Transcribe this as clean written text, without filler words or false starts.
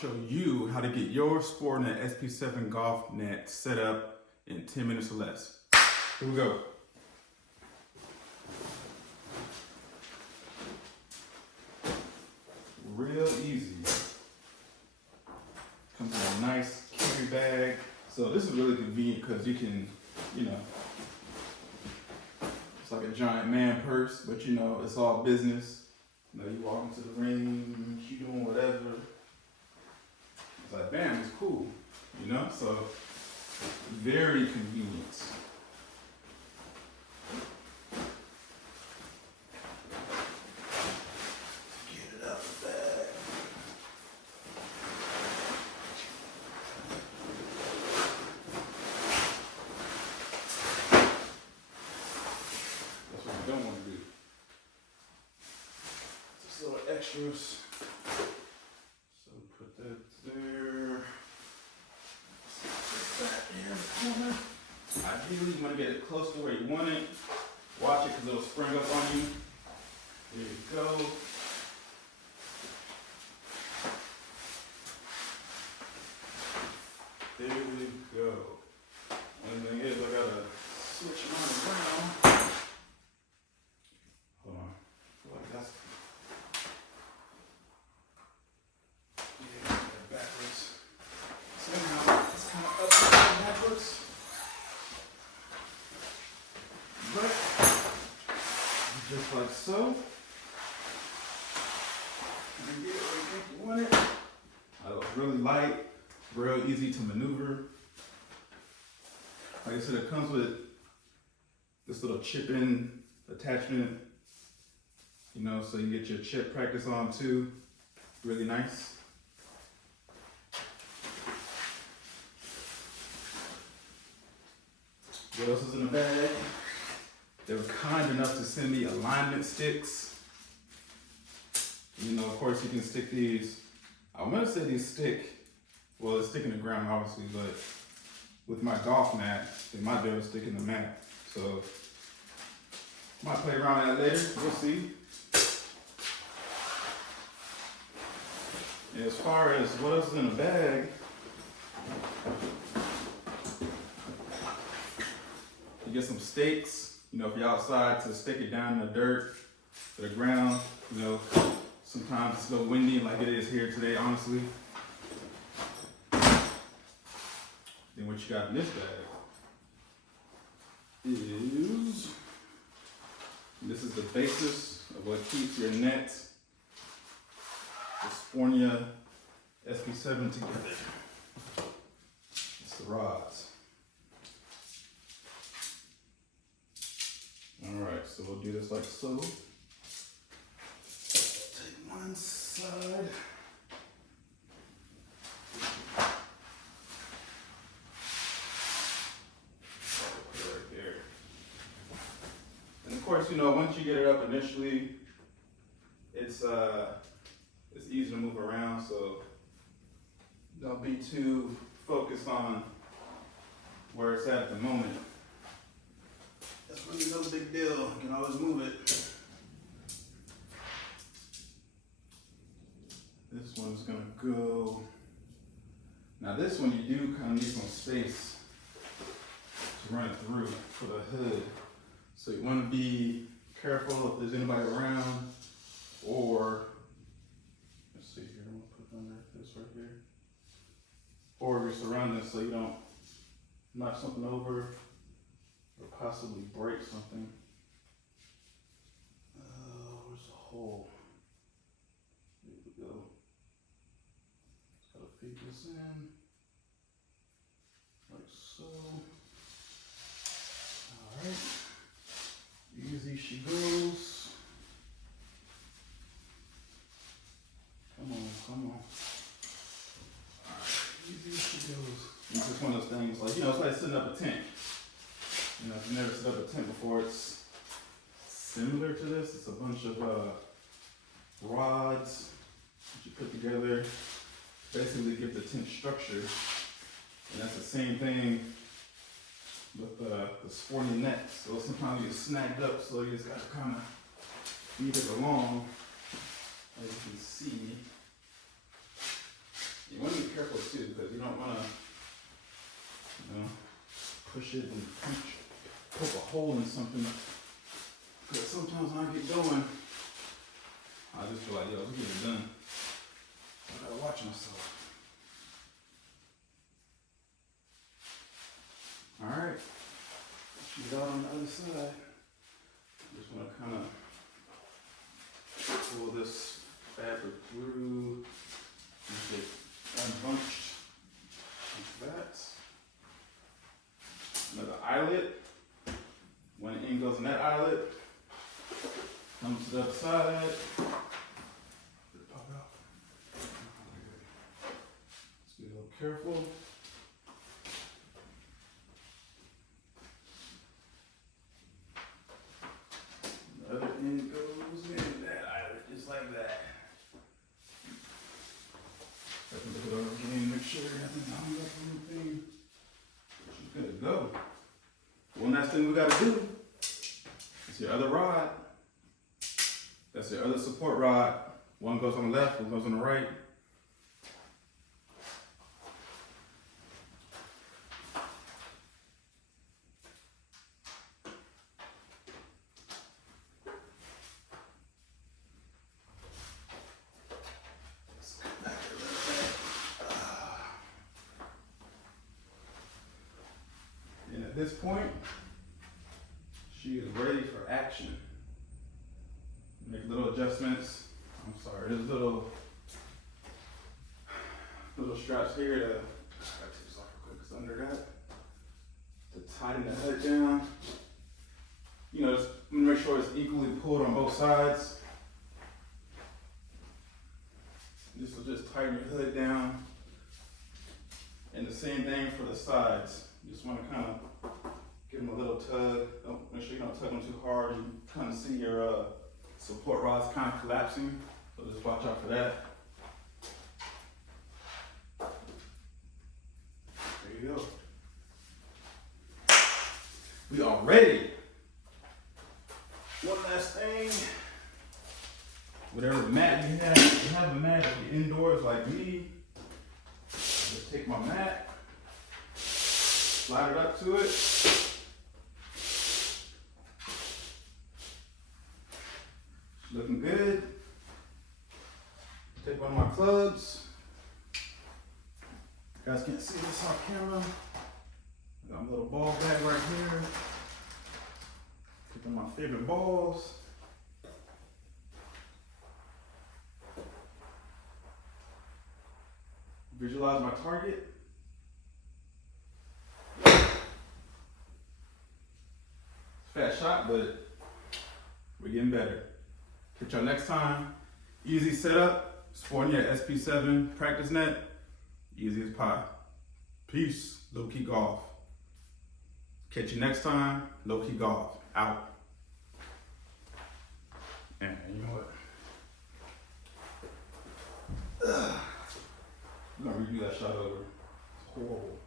show you how to get your Spornia SP7 golf net set up in 10 minutes or less. Here we go. Real easy. Comes in a nice carry bag. So this is really convenient because you can, it's like a giant man purse, but it's all business. You walk into the ring, you doing whatever. It's like, bam, it's cool, So very convenient. Get it out of the bag. That's what you don't want to do. Just little extras. So put that there. Put that here in the corner. Ideally, you want to get it close to where you want it. Watch it because it'll spring up on you. There you go. There we go. Only thing is, I gotta switch mine around. Hold on. I feel like that's. Yeah, backwards. Somehow it's kind of upside down backwards. But just like so. And get it where you think you want it. It's really light, real easy to maneuver. Like I said, it comes with this little chip-in attachment, so you get your chip practice on too. Really nice. What else is in the bag? They were kind enough to send me alignment sticks. Of course you can stick these. I want to say these stick, well, it's sticking the ground obviously, but with my golf mat, they might be able to stick in the mat. So, might play around with that later, we'll see. And as far as what else is in the bag, you get some stakes, if you're outside, to stick it down in the dirt, to the ground, sometimes it's a little windy like it is here today, honestly. Then what you got in this bag is, this is the basis of what keeps your net, the Spornia SP7 together. It's the rods. Alright, so we'll do this like so. Take one side. Of course, once you get it up initially, it's easy to move around, so don't be too focused on where it's at the moment. That's really no big deal. You can always move it. This one's gonna go. Now this one you do kind of need some space to run it through for the hood. So you want to be careful if there's anybody around, or let's see here, I'm gonna put under this right here, or your surroundings so you don't knock something over or possibly break something. Where's the hole? There we go. Just gotta feed this in like so. All right. Easy she goes. Come on. Alright, easy she goes. It's just one of those things, like, it's like setting up a tent. If you've never set up a tent before, it's similar to this. It's a bunch of rods that you put together, basically give the tent structure. And that's the same thing with the Spornia net. So sometimes you get snagged up, so you just got to kind of move it along, as you can see. You want to be careful too, because you don't want to, push it and poke a hole in something. Because sometimes when I get going, I just feel like, yo, let's get it done. I gotta watch myself. All right, shoot it out on the other side. Just want to kind of pull this fabric through, make it unbunched like that. Another eyelet. When the ink goes in that eyelet, comes to the other side. Pop out. Let's be a little careful. The other end goes in that eyelet, just like that. Look at it over again, make sure nothing's hung up on anything. She's good to go. One last thing we gotta do is your other rod. That's your other support rod. One goes on the left, one goes on the right. And at this point, she is ready for action. Make little adjustments. I'm sorry, there's little straps here to, I gotta take this off real quick because under that, to tighten the head down. You know, just make sure it's equally pulled on both sides. This will just tighten your hood down. And the same thing for the sides. You just want to kind of give them a little tug. Don't, make sure you don't tug them too hard. You kind of see your support rods kind of collapsing. So just watch out for that. There you go. We are ready. One last thing. Whatever mat you have, if you have a mat, if you're indoors like me, just take my mat, slide it up to it. Looking good. Take one of my clubs. You guys can't see this on camera. Got my little ball bag right here. Taking my favorite balls. Visualize my target. Fat shot, but we're getting better. Catch y'all next time. Easy setup. Spornia SP7 practice net. Easy as pie. Peace. Low key golf. Catch you next time. Low key golf. Out. And you know what? I'm gonna redo that shot over. It's horrible.